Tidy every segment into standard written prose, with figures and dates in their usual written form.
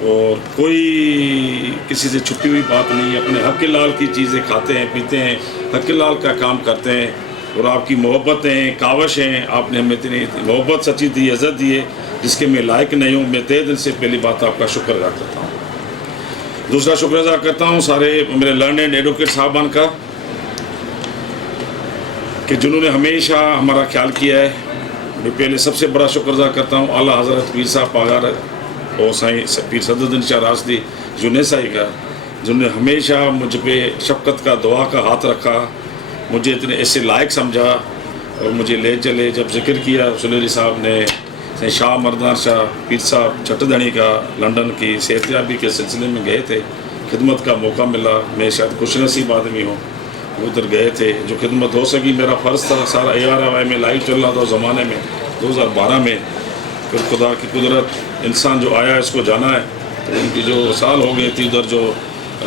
اور کوئی کسی سے چھپی ہوئی بات نہیں، اپنے حق لال کی چیزیں کھاتے ہیں، پیتے ہیں، حق لال کا کام کرتے ہیں، اور آپ کی محبتیں کاوش ہیں، آپ نے ہمیں اتنی محبت سچی دی، عزت دی ہے جس کے میں لائق نہیں ہوں۔ میں تہ دل سے پہلی بات آپ کا شکر ادا کرتا ہوں۔ دوسرا شکر ادا کرتا ہوں سارے میرے لرنڈ ایڈوکیٹ صاحبان کا کہ جنہوں نے ہمیشہ ہمارا خیال کیا ہے۔ میں پہلے سب سے بڑا شکر ادا کرتا ہوں اعلیٰ حضرت پیر صاحب پاگار اور سائیں پیر صدرالدین شاہ راشدی جنید صاحب کا، جنہوں نے ہمیشہ مجھ پہ شفقت کا دعا کا ہاتھ رکھا، مجھے اتنے ایسے لائق سمجھا اور مجھے لے چلے۔ جب ذکر کیا سلیری صاحب نے سائیں شاہ مردان شاہ پیر صاحب چٹدھنی کا لنڈن کی صحتیابی کے سلسلے میں گئے تھے، خدمت کا موقع ملا، میں شاید خوش نصیب آدمی ہوں، ادھر گئے تھے، جو خدمت ہو سکی میرا فرض تھا۔ سارا ARY میں لائیو چل رہا تھا اس زمانے میں 2012 میں۔ پھر خدا کی قدرت، انسان جو آیا اس کو جانا ہے، تو ان کی جو سال ہو گئی تھی ادھر جو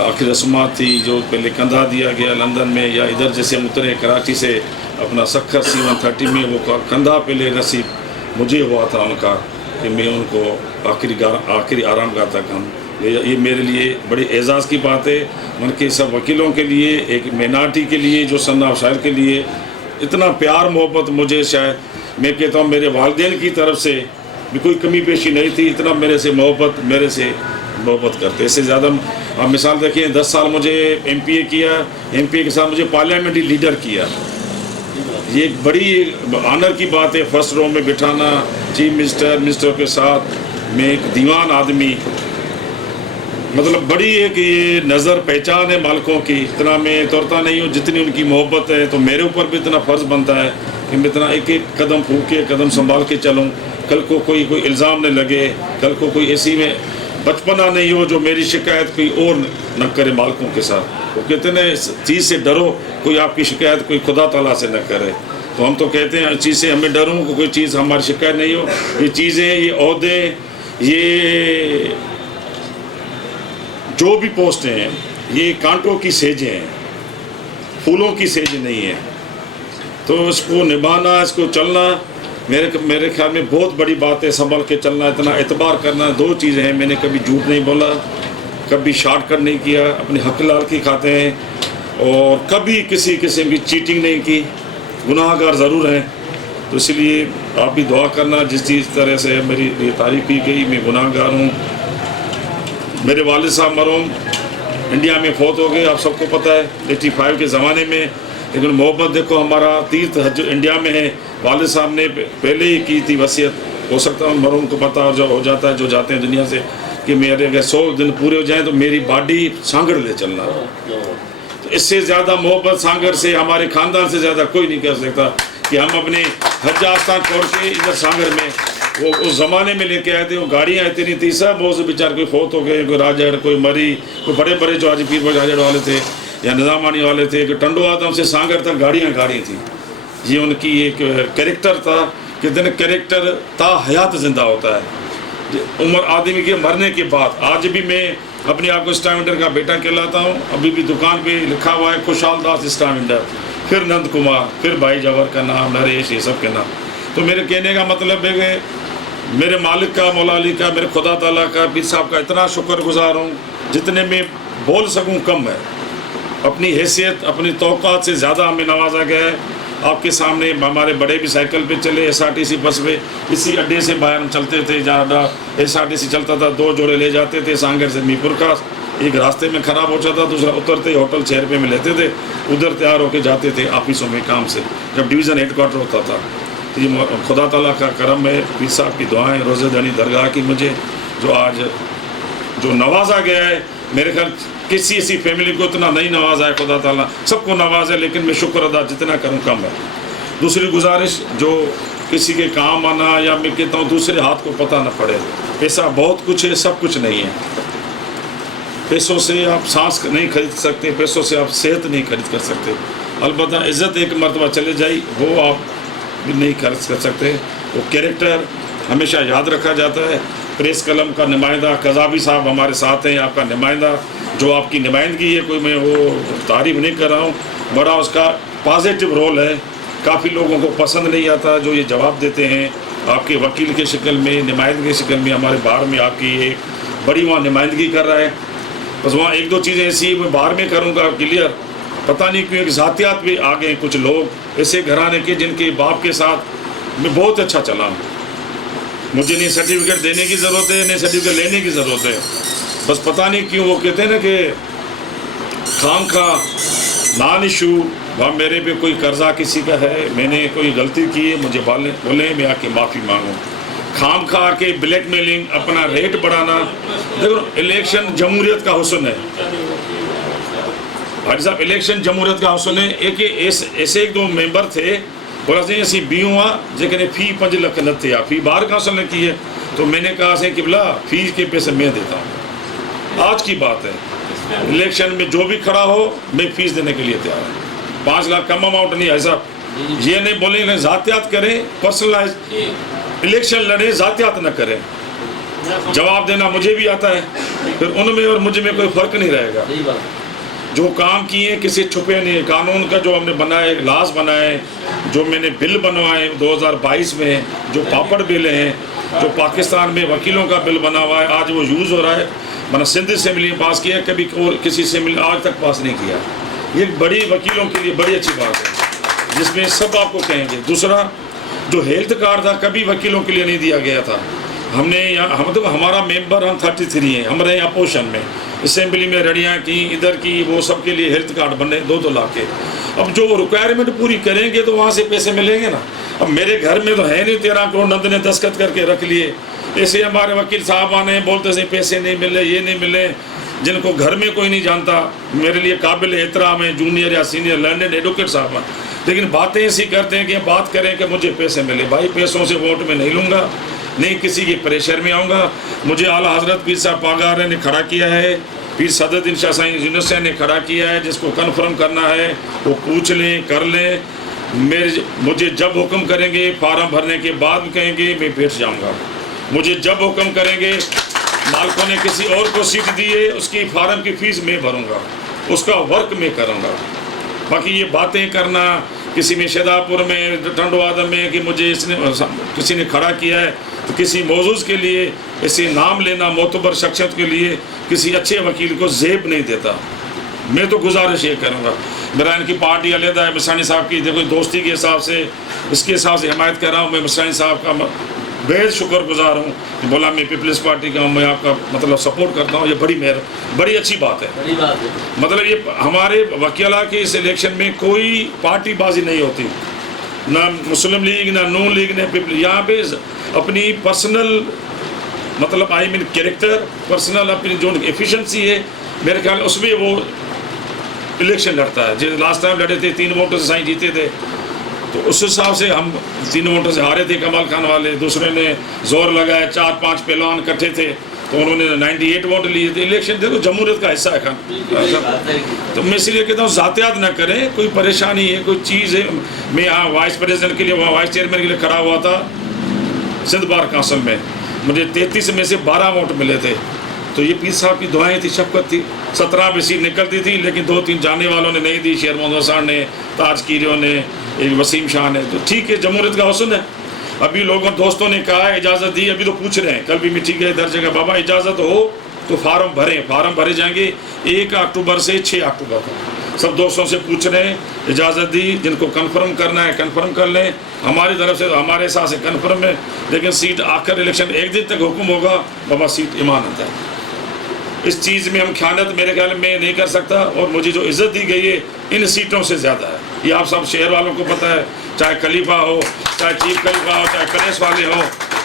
آخری رسومات تھی، جو پہلے کندھا دیا گیا لندن میں، یا ادھر جیسے ہم اترے کراچی سے اپنا سکھر C-130 میں، وہ کندھا پہلے نصیب مجھے ہوا تھا ان کا کہ میں ان کو آخری آرام گاہ تک ہم، یہ میرے لیے بڑی اعزاز کی بات ہے۔ من کے سب وکیلوں کے لیے، ایک مینارٹی کے لیے، جو صنف شاعر کے لیے اتنا پیار محبت، مجھے شاید میں کہتا ہوں میرے والدین کی طرف سے بھی کوئی کمی پیشی نہیں تھی، اتنا میرے سے محبت کرتے۔ اس سے زیادہ آپ مثال دیکھیں، 10 سال مجھے MPA کیا، MPA کے ساتھ مجھے پارلیمنٹری لیڈر کیا۔ یہ ایک بڑی آنر کی بات ہے، فرسٹ رو میں بٹھانا چیف منسٹر کے ساتھ، میں ایک دیوان آدمی، مطلب بڑی ایک یہ نظر پہچان ہے مالکوں کی۔ اتنا میں توڑتا نہیں ہوں جتنی ان کی محبت ہے، تو میرے اوپر بھی اتنا فرض بنتا ہے کہ میں اتنا ایک ایک قدم پھونک کے قدم سنبھال کے چلوں، کل کو کوئی الزام نہ لگے، کل کو کوئی ایسی میں بچپنا نہیں ہو جو میری شکایت کوئی اور نہ کرے مالکوں کے ساتھ۔ وہ کہتے ہیں اس چیز سے ڈرو کوئی آپ کی شکایت کوئی خدا تعالیٰ سے نہ کرے، تو ہم تو کہتے ہیں اس چیز سے ہمیں ڈروں کہ کوئی چیز ہماری شکایت نہیں ہو۔ یہ چیزیں، یہ عہدے، یہ جو بھی پوسٹیں ہیں، یہ کانٹوں کی سیجیں ہیں، پھولوں کی سیج نہیں ہے، تو اس کو نبھانا، اس کو چلنا میرے خیال میں بہت بڑی بات ہے۔ سنبھل کے چلنا، اتنا اعتبار کرنا، دو چیزیں ہیں۔ میں نے کبھی جھوٹ نہیں بولا، کبھی شارٹ کٹ نہیں کیا، اپنے حق لال کی کھاتے ہیں، اور کبھی کسی قسم کی چیٹنگ نہیں کی۔ گناہ گار ضرور ہیں، تو اس لیے آپ بھی دعا کرنا۔ جس چیز طرح سے میری یہ تعریف کی گئی، میں گناہ گار ہوں۔ میرے والد صاحب مرحوم انڈیا میں فوت ہو گئے، آپ سب کو پتہ ہے 85 کے زمانے میں، لیکن محبت دیکھو، ہمارا تیرتھ حج انڈیا میں ہے۔ والد صاحب نے پہلے ہی کی تھی وصیت، ہو سکتا ہے مرحوم کو پتہ ہو جاتا ہے جو جاتے ہیں دنیا سے، کہ میرے اگر 100 دن پورے ہو جائیں تو میری باڈی سانگڑ لے چلنا۔ تو اس سے زیادہ محبت سانگڑ سے، ہمارے خاندان سے زیادہ کوئی نہیں کر سکتا کہ ہم اپنے حج آستان چھوڑ کے ادھر سانگڑ میں، وہ اس زمانے میں لے کے آئے تھے، وہ گاڑیاں اتنی تھی، سب بہت سے بیچار کوئی فوت ہو گئے، کوئی راجڑ، کوئی مری، کوئی بڑے بڑے جو حاجی پیر بھائی راجڑ والے تھے یا نظامانی والے تھے، کہ ٹنڈو آدم سے سانگڑ تک گاڑیاں تھیں۔ یہ ان کی ایک کریکٹر تھا کہ دن کریکٹر تا حیات زندہ ہوتا ہے، عمر آدمی کے مرنے کے بعد۔ آج بھی میں اپنے آپ کو اسٹار ونڈر کا بیٹا کہلاتا ہوں، ابھی بھی دکان پہ لکھا ہوا ہے خوشحال داس اسٹار ونڈر، پھر نند کمار، پھر بھائی جوہر کا نام، نریش، یہ سب کے نام۔ تو میرے کہنے کا مطلب ہے کہ میرے مالک کا، مولا علی کا، میرے خدا تعالیٰ کا، پیر صاحب کا اتنا شکر گزار ہوں، جتنے میں بول سکوں کم ہے۔ اپنی حیثیت، اپنی توقعات سے زیادہ ہمیں نوازا گیا ہے۔ آپ کے سامنے ہمارے بڑے بھی سائیکل پہ چلے، SRTC بس میں، اسی اڈے سے باہر ہم چلتے تھے، جہاں SRTC چلتا تھا، 2 جوڑے لے جاتے تھے سانگڑ سے میپور کا، ایک راستے میں خراب ہو جاتا، دوسرا اترتے ہوٹل 6 روپے میں لیتے تھے، ادھر تیار ہو کے جاتے تھے آفسوں میں کام سے، جب ڈویژن ہیڈ کوارٹر ہوتا تھا۔ یہ خدا تعالیٰ کا کرم ہے، پیر صاحب کی دعائیں، روزہ دانی درگاہ کی، مجھے جو آج جو نوازا گیا ہے، میرے خیال کسی ایسی فیملی کو اتنا نہیں نوازا ہے خدا تعالیٰ، سب کو نوازا ہے، لیکن میں شکر ادا جتنا کروں کم ہے۔ دوسری گزارش، جو کسی کے کام آنا، یا میں کہتا ہوں دوسرے ہاتھ کو پتہ نہ پڑے، پیسہ بہت کچھ ہے، سب کچھ نہیں ہے۔ پیسوں سے آپ سانس نہیں خرید سکتے، پیسوں سے آپ صحت نہیں خرید کر سکتے، البتہ عزت ایک مرتبہ چلے جائی وہ آپ بھی نہیں خرچ کر سکتے۔ وہ کریکٹر ہمیشہ یاد رکھا جاتا ہے۔ پریس قلم کا نمائندہ قذابی صاحب ہمارے ساتھ ہیں، آپ کا نمائندہ، جو آپ کی نمائندگی ہے، کوئی میں وہ تعریف نہیں کر رہا ہوں، بڑا اس کا پازیٹیو رول ہے۔ کافی لوگوں کو پسند نہیں آتا جو یہ جواب دیتے ہیں آپ کے وکیل کے شکل میں، نمائندے کی شکل میں، ہمارے بار میں آپ کی ایک بڑی وہاں نمائندگی کر رہا ہے. بس وہاں ایک دو چیزیں ایسی میں بعد میں کروں گا کلیئر. پتہ نہیں کیوں ایک ذاتیات بھی آ گئے کچھ لوگ ایسے گھرانے کے جن کے باپ کے ساتھ میں بہت اچھا چلا ہوں. مجھے نہیں سرٹیفکیٹ دینے کی ضرورت ہے نہیں سرٹیفکیٹ لینے کی ضرورت ہے. بس پتہ نہیں کیوں وہ کہتے ہیں نا کہ خام خواہ نان ایشو وہاں میرے پہ کوئی قرضہ کسی کا ہے, میں نے کوئی غلطی کی ہے, مجھے بولیں میں آ کے معافی مانگوں. خام خواہ کے بلیک میلنگ اپنا ریٹ بڑھانا. دیکھو الیکشن جمہوریت کا حسن ہے حاجی صاحب, الیکشن جمہوریت کا حسن ہے. ایسے ایک دو ممبر تھے بولا سی اسی بی ہوا جیکن فی 5 لکھ نہ تھے فی باہر کونسل نے کی ہے. تو میں نے کہا سے کہ بلا فیس کے پیسے میں دیتا ہوں. آج کی بات ہے الیکشن میں جو بھی کھڑا ہو میں فیس دینے کے لیے تیار ہوں. 5 لاکھ کم اماؤنٹ نہیں ہے صاحب. یہ نہیں بولیں ذاتیات کریں, پرسنلائز الیکشن لڑیں, ذاتیات نہ کریں. جواب دینا مجھے بھی آتا ہے, پھر ان میں اور مجھے میں کوئی فرق نہیں رہے گا. جو کام کیے کسی چھپے نہیں. قانون کا جو ہم نے بنائے, لاز بنائے, جو میں نے بل بنوائے 2022 میں, جو پاپڑ بل ہیں, جو پاکستان میں وکیلوں کا بل بنا ہوا ہے آج وہ یوز ہو رہا ہے. میں نے سندھ اسمبلی میں پاس کیا, کبھی کسی اسمبلی آج تک پاس نہیں کیا. یہ بڑی وکیلوں کے لیے بڑی اچھی بات ہے جس میں سب آپ کو کہیں گے. دوسرا جو ہیلتھ کارڈ تھا کبھی وکیلوں کے لیے نہیں دیا گیا تھا. ہم نے ہمارا ممبر ہم 33 ہیں, ہم رہے اپوزیشن میں, اسمبلی میں رڑیاں کی ادھر کی, وہ سب کے لیے ہیلتھ کارڈ بنے 2-2 لاکھ کے. اب جو ریکوائرمنٹ پوری کریں گے تو وہاں سے پیسے ملیں گے نا. اب میرے گھر میں تو ہے نہیں 13 کروڑ نند نے دستخط کر کے رکھ لیے. ایسے ہمارے وکیل صاحب آنے بولتے سے پیسے نہیں ملے, یہ نہیں ملے, جن کو گھر میں کوئی نہیں جانتا. میرے لیے قابل احترام ہے جونیئر یا سینئر لرنڈ ایڈوکیٹ صاحب ہیں, لیکن باتیں ایسی کرتے ہیں کہ بات کریں کہ مجھے پیسے ملے. بھائی پیسوں سے ووٹ میں نہیں لوں گا, نہیں کسی کے پریشر میں آؤں گا. مجھے اعلیٰ حضرت پیر صاحب پاگار نے کھڑا کیا ہے, پیر صدرالدین شاہ سائیں یونیورسٹی نے کھڑا کیا ہے. جس کو کنفرم کرنا ہے وہ پوچھ لیں, کر لیں. مجھے جب حکم کریں گے فارم بھرنے کے بعد کہیں گے میں بیٹھ جاؤں گا. مجھے جب حکم کریں گے مالکوں نے کسی اور کو سیٹ دی ہے اس کی فارم کی فیس میں بھروں گا, اس کا ورک میں کروں گا. باقی یہ باتیں کرنا کسی میں شہدا پور میں ٹنڈوادہ میں کہ مجھے کسی نے کھڑا کیا ہے تو کسی موضوع کے لیے ایسے نام لینا معتبر شخصیت کے لیے کسی اچھے وکیل کو زیب نہیں دیتا. میں تو گزارش یہ کروں گا, میرا ان کی پارٹی علیحدہ ہے, مسرانی صاحب کی دیکھو دوستی کے حساب سے اس کے حساب سے حمایت کر رہا ہوں. میں مسرانی صاحب کا بہت شکر گزار ہوں. بولا میں پیپلز پارٹی کا ہوں, میں آپ کا مطلب سپورٹ کرتا ہوں. یہ بڑی اچھی بات ہے. مطلب یہ ہمارے وکیلا کے اس الیکشن میں کوئی پارٹی بازی نہیں ہوتی, نہ مسلم لیگ نہ نون لیگ نہ یہاں پہ اپنی پرسنل مطلب آئی مین کیریکٹر پرسنل اپنی جو ایفیشنسی ہے میرے خیال اس میں وہ الیکشن لڑتا ہے. جیسے لاسٹ ٹائم لڑے تھے 3 ووٹوں سے سائیں جیتے تھے, تو اس حساب سے ہم 3 ووٹوں سے ہارے تھے. کمال خان والے دوسرے نے زور لگایا, 4-5 پہلوان کٹھے تھے تو انہوں نے 98 ووٹ لیے تھے. الیکشن دیکھو جمہوریت کا حصہ ہے خان. تو میں اس لیے کہتا ہوں ذاتیات نہ کریں. کوئی پریشانی ہے کوئی چیز ہے. میں یہاں وائس پریزیڈنٹ کے لیے وہاں وائس چیئرمین کے لیے کھڑا ہوا تھا سندھ بار کونسل میں, مجھے 33 میں سے 12 ووٹ ملے تھے. تو یہ پیر صاحب کی دعائیں تھی, شفقت تھی. 17 پہ سیٹ نکلتی تھی لیکن 2-3 جانے والوں نے نہیں دی. شیر محمد حسان نے, تاج کیریوں نے, ایک وسیم شاہ نے. تو ٹھیک ہے جمہوریت کا حسن ہے. ابھی لوگوں دوستوں نے کہا ہے اجازت دی, ابھی تو پوچھ رہے ہیں. کل بھی میٹنگ گئے در جگہ, بابا اجازت ہو تو فارم بھریں. فارم بھرے جائیں گے 1 اکتوبر سے 6 اکتوبر تک. سب دوستوں سے پوچھ رہے ہیں, اجازت دی. جن کو کنفرم کرنا ہے کنفرم کر لیں. ہماری طرف سے ہمارے ساتھ سے کنفرم ہے, لیکن سیٹ آخر الیکشن 1 دن تک حکم ہوگا. بابا سیٹ امانت ہے. اس چیز میں ہم خیانت میرے خیال میں نہیں کر سکتا. اور مجھے جو عزت دی گئی ہے ان سیٹوں سے زیادہ ہے. یہ آپ سب شہر والوں کو پتہ ہے, چاہے خلیفہ ہو, چاہے چیف خلیفہ ہو, چاہے کلیس والے ہوں.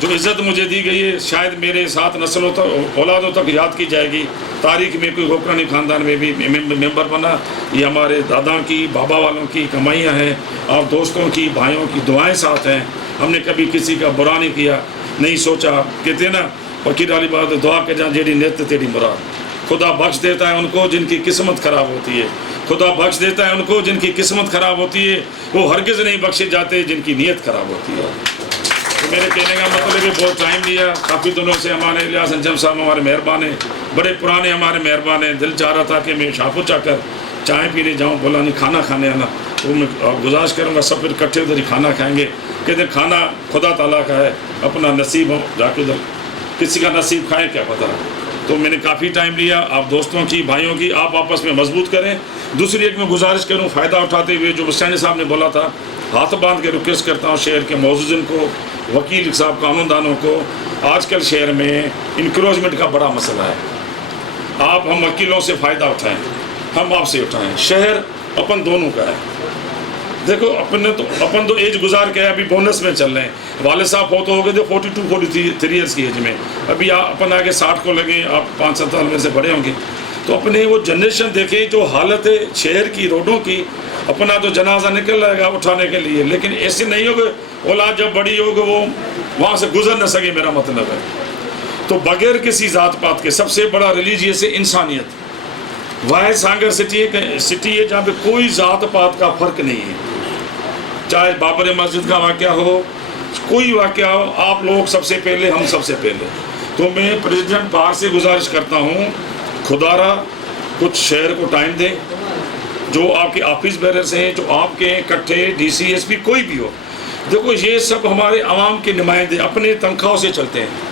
جو عزت مجھے دی گئی ہے شاید میرے 7 نسلوں تک اولادوں تک یاد کی جائے گی. تاریخ میں کوئی حکمرانی خاندان میں بھی ممبر بنا, یہ ہمارے دادا کی بابا والوں کی کمائیاں ہیں. آپ دوستوں کی بھائیوں کی دعائیں ساتھ ہیں. ہم نے کبھی کسی کا برا نہیں کیا, نہیں سوچا. کہتے ہیں نا فقیر علی بات, دعا کے جہاں جیڑی نیت تیری مراد. خدا بخش دیتا ہے ان کو جن کی قسمت خراب ہوتی ہے. خدا بخش دیتا ہے ان کو جن کی قسمت خراب ہوتی ہے. وہ ہرگز نہیں بخشے جاتے جن کی نیت خراب ہوتی ہے. تو میرے کہنے کا مطلب ہے بہت ٹائم لیا. کافی دنوں سے ہمارے الیاس انجم صاحب ہمارے مہربان ہیں, بڑے پرانے ہمارے مہربان ہیں. دل چاہ رہا تھا کہ میں شاپو چا کر چائے پینے جاؤں. بولا نہیں کھانا کھانے آنا. تو میں گزارش کروں گا سب پھر اکٹھے ادھر ہی کھانا کھائیں گے. کہتے ہیں کھانا خدا تعالیٰ کا ہے, اپنا نصیب ہو جا کے ادھر. کسی کا نصیب کھائیں کیا پتہ. تو میں نے کافی ٹائم لیا. آپ دوستوں کی بھائیوں کی آپ آپس میں مضبوط کریں. دوسری ایک میں گزارش کروں فائدہ اٹھاتے ہوئے جو حسین صاحب نے بولا تھا, ہاتھ باندھ کے ریکویسٹ کرتا ہوں شہر کے معززین کو, وکیل صاحب, قانون دانوں کو, آج کل شہر میں انکروچمنٹ کا بڑا مسئلہ ہے. آپ ہم وکیلوں سے فائدہ اٹھائیں, ہم آپ سے اٹھائیں. شہر اپن دونوں کا ہے. دیکھو اپن تو ایج گزار کے ابھی بونس میں چل رہے ہیں. والد صاحب فوت ہو گئے تھے 42-43 ایئرس کی ایج میں. ابھی اپن آگے 60 کو لگے, آپ 5-7 سال میں سے بڑے ہوں گے. تو اپنے وہ جنریشن دیکھیں جو حالت ہے شہر کی, روڈوں کی. اپنا تو جنازہ نکل رہے گا اٹھانے کے لیے, لیکن ایسے نہیں ہوگا اولاد جب بڑی ہوگی وہ وہاں سے گزر نہ سکے, میرا مطلب ہے. تو بغیر کسی ذات پات کے سب سے بڑا ریلیجیس ہے انسانیت. واحد سانگر سٹی ہے جہاں پہ کوئی ذات پات کا فرق نہیں ہے. چاہے بابر مسجد کا واقعہ ہو, کوئی واقعہ ہو, آپ لوگ سب سے پہلے, ہم سب سے پہلے. تو میں پریزیڈنٹ باہر سے گزارش کرتا ہوں, خدا را کچھ شہر کو ٹائم دے. جو آپ کے آفس بیررز ہیں, جو آپ کے کٹھے ڈی سی ایس پی کوئی بھی ہو, دیکھو یہ سب ہمارے عوام کے نمائندے اپنے تنخواہوں سے چلتے ہیں.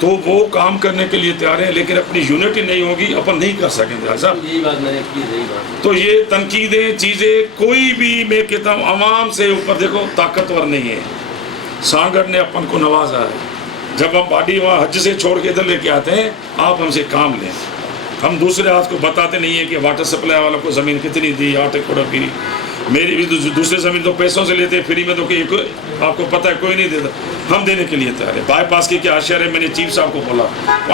تو وہ کام کرنے کے لیے تیار ہیں, لیکن اپنی یونٹی نہیں ہوگی اپن نہیں کر سکیں گے. صاحب یہی بات میں نے کی, یہی بات. تو یہ تنقیدیں چیزیں کوئی بھی, میں کہتا ہوں عوام سے اوپر دیکھو طاقتور نہیں ہے. سانگڑ نے اپن کو نوازا ہے. جب ہم باڈی وہاں حج سے چھوڑ کے ادھر لے کے آتے ہیں, آپ ہم سے کام لیں. ہم دوسرے ہاتھ کو بتاتے نہیں ہیں کہ واٹر سپلائی والوں کو زمین کتنی دی, 8 کروڑ کی. میری بھی دوسرے زمین تو پیسوں سے لیتے ہیں, فری میں تو آپ کو پتہ ہے کوئی نہیں دیتا. ہم دینے کے لیے تیار ہے. بائی پاس کی کیا اشیاء ہے, میں نے چیف صاحب کو بولا,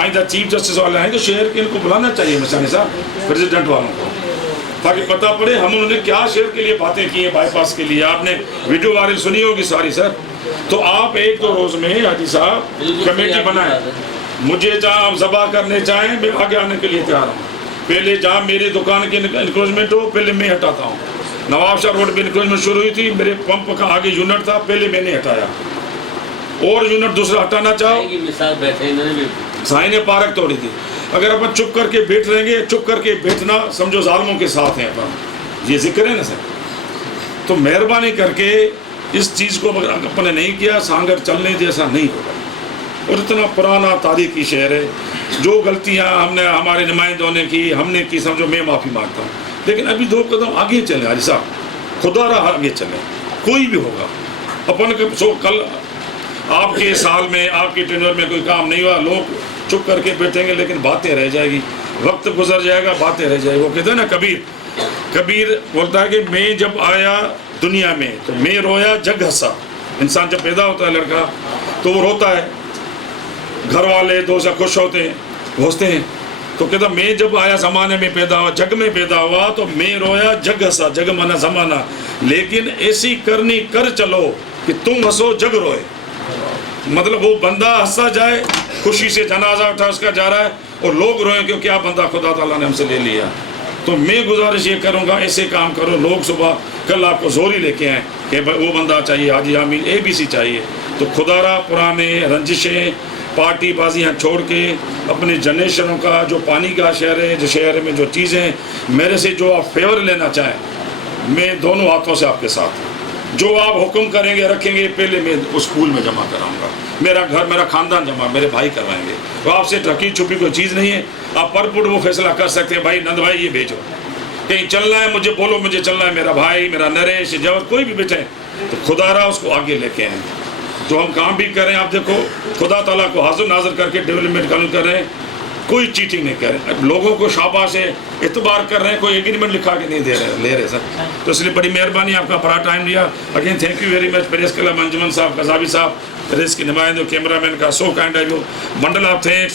آئندہ چیف جسٹس والے ہیں تو شہر کے ان کو بلانا چاہیے مسانی صاحب, پریزیڈنٹ والوں کو, تاکہ پتہ پڑے ہم انہوں نے کیا شہر کے لیے باتیں کی ہیں. بائی پاس کے لیے آپ نے ویڈیو وائرل سنی ہوگی ساری سر. تو آپ 1-2 روز میں حاجی صاحب کمیٹی بنائیں. مجھے جہاں آپ ذبح کرنے چاہیں میں آگے آنے کے لیے تیار ہوں. پہلے جہاں میری دکان کی انکروچمنٹ ہو پہلے میں ہٹاتا ہوں. نواب شاہ روڈ پہ انکروچمنٹ شروع ہوئی تھی, میرے پمپ کا آگے یونٹ تھا, پہلے میں نے ہٹایا. اور یونٹ دوسرا ہٹانا چاہو, مثال بیٹھے انہوں نے بھی سائن نے پارک توڑی تھی. اگر اپن چپ کر کے بیٹھ رہیں گے, چپ کر کے بیٹھنا سمجھو ظالموں کے ساتھ ہیں اپن, یہ ذکر ہے نا سر. تو مہربانی کر کے اس چیز کو اپنے نہیں کیا, سانگڑ چلنے جیسا نہیں ہوگا. اور اتنا پرانا تاریخی شہر ہے, جو غلطیاں ہم نے ہمارے نمائندوں نے کی, ہم نے کی, سمجھو میں معافی مانگتا ہوں. لیکن ابھی 2 قدم آگے چلیں حاجی صاحب, خدا را آگے چلیں. کوئی بھی ہوگا اپن سو کل آپ کے سال میں, آپ کے ٹینور میں کوئی کام نہیں ہوا, لوگ چپ کر کے بیٹھیں گے, لیکن باتیں رہ جائے گی. وقت گزر جائے گا, باتیں رہ جائے گی. وہ کہتے ہیں نا کبیر بولتا ہے کہ میں جب آیا دنیا میں تو میں رویا جگ ہنسا. انسان جب پیدا ہوتا ہے لڑکا تو وہ روتا ہے, گھر والے دوست خوش ہوتے ہیں, ہنستے ہیں. تو کہتا میں جب آیا زمانے میں پیدا ہوا, جگ میں پیدا ہوا, تو میں رویا جگ ہنسا. جگ مانا زمانہ, لیکن ایسی کرنی کر چلو کہ تم ہنسو جگ روئے. مطلب وہ بندہ ہنسا جائے, خوشی سے جنازہ اٹھا اس کا جا رہا ہے, اور لوگ روئیں کہ کیا بندہ خدا تعالیٰ نے ہم سے لے لیا. تو میں گزارش یہ کروں گا, ایسے کام کرو. لوگ صبح کل آپ کو زوری لے کے آئیں کہ وہ بندہ چاہیے, حاجی آمین ABC چاہیے. تو خدا را پرانے رنجشیں, پارٹی بازیاں چھوڑ کے اپنے جنریشنوں کا, جو پانی کا شہر ہے, جو شہر میں جو چیزیں میرے سے جو آپ فیور لینا چاہیں, میں دونوں ہاتھوں سے آپ کے ساتھ ہوں. جو آپ حکم کریں گے رکھیں گے, پہلے میں اس اسکول میں جمع کراؤں گا. میرا گھر, میرا خاندان جمع, میرے بھائی کروائیں گے. تو آپ سے ڈھکی چھپی کوئی چیز نہیں ہے. آپ پر پٹ وہ فیصلہ کر سکتے ہیں, بھائی نند بھائی یہ بھیجو, کہیں چلنا ہے مجھے بولو, مجھے چلنا ہے. میرا بھائی, میرا نریش, جب کوئی بھی بیٹھے, تو خدا را اس کو آگے لے کے آئیں. جو ہم کام بھی کریں, آپ دیکھو خدا تعالیٰ کو حاضر ناظر کر کے ڈیولپمنٹ کام کر رہے ہیں, کوئی چیٹنگ نہیں کر رہے. اب لوگوں کو شاباش سے اعتبار کر رہے ہیں, کوئی ایگریمنٹ لکھا کے نہیں لے رہے سر. تو اس لیے بڑی مہربانی, آپ کا بڑا ٹائم لیا. Again thank you very much. Press club Anjuman صاحب, قذابی صاحب, پریس کے نمائندوں, کیمرہ مین کا سو کائنڈ ہے. جو بنڈل آف تھینکس.